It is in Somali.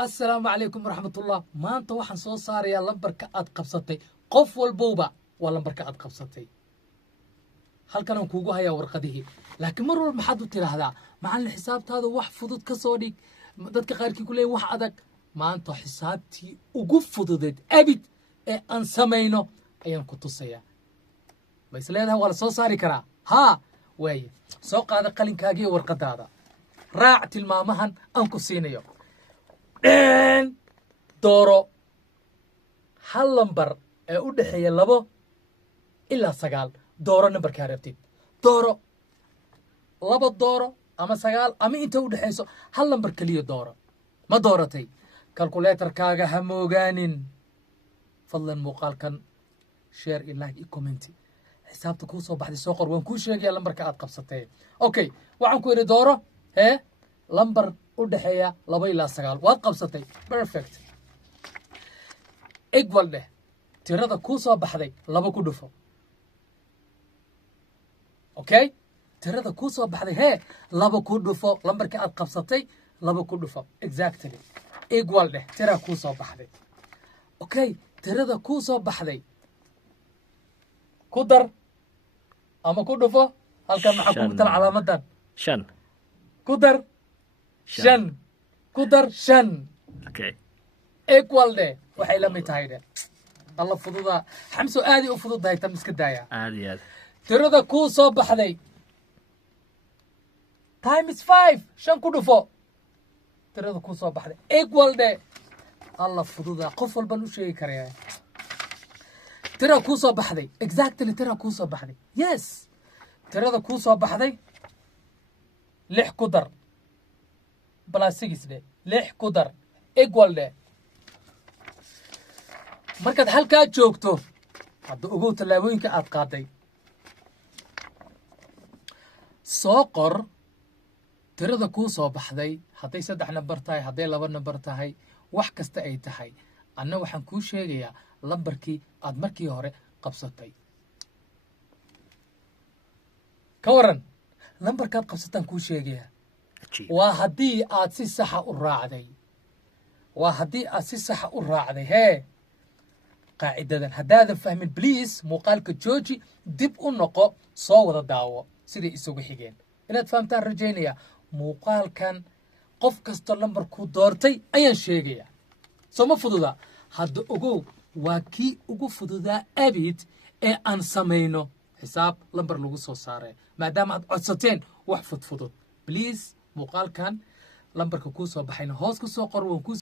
السلام عليكم ورحمة الله. ما أنت واحد صو صار يا لمبرك أد قبصتي قف والبوبة ولمبرك أد قبصتي هل كانوا كوجوها يا ورقته لكن مرة ما حد ترى هذا مع الحساب هذا واحد فضود كصوريك ضدك غيرك كله واحد أدك ما أنت حسابتي وقف فضودت أبد أن سمينه أيام كنت صيا بس لأنها ولا صو صاري كرا ها وين سوق هذا قلين كاجي ورقة هذا راعت المامهن أنكو سينيو dooro hal lambar ee u dhaxeeya 2 ilaa 9 dooro nambarka rabtid dooro 2 dooro ama 9 ama inta u dhaxeyso hal lambar kaliya dooro ma dooratay calculator-kaaga ha moogaanin fadlan muuqaalkan share iyo like iyo comment xisaabta ku soo baxday soo qor waan ku sheegay lambarka aad qabsatay okay waxaan ku yiri dooro lambar u dhaxeeya 2 ilaa 9 waad qabsatay perfect equal ده tirada ku soo baxday 2 ku dhufo okay tirada ku soo baxday 2 ku dhufo lambarka aad qabsatay 2 ku dhufo exactly equal ده tirada ku soo baxday okay tirada ku soo baxday ku dar ama ku dhufo halkan waxa ku tal calaamadan shan ku dar shan ku dar shan okay equal ده waxay la mid tahay de Allah fududa xamso aadi u fududahay tan iska daaya aad tirada ku soo baxday times 5 shan ku dhufo tirada ku soo baxday equal de Allah fududa qof walba u sheegi karaa tirada ku soo baxday exactly tirada ku soo baxday yes tirada ku soo baxday 6 ku dar plus 6 de 6 ku dar equal de markaad halkaa joogto hadda ogow tallaabooyinka aad qaaday soo qor tirada kuu soo baxday hadday 3 nambar tahay hadday 2 nambar tahay wax kasta ay tahay anna waxaan kuu sheegayaa lambarkii aad markii hore qabsatay ka waran lambarkaad qabsataan kuu sheegayaa waa haddii aad si saxa u raacday قاعدة هذا فهم بليز مقالك جوجي دب النقو صوت داو سيدي يسوي حجين إن فهمتها رجينيا مقال كان قف كستر لمبر كودورتي أي شيء سو فضودا هاد أجو وكي أجو فضودا أبيت أن سمينه حساب لمبر لوجو صاري ما دام عصتين وحفظ فضود بليز مقال كان لمبر كوسو بحين هوس كوسو قرون كوسو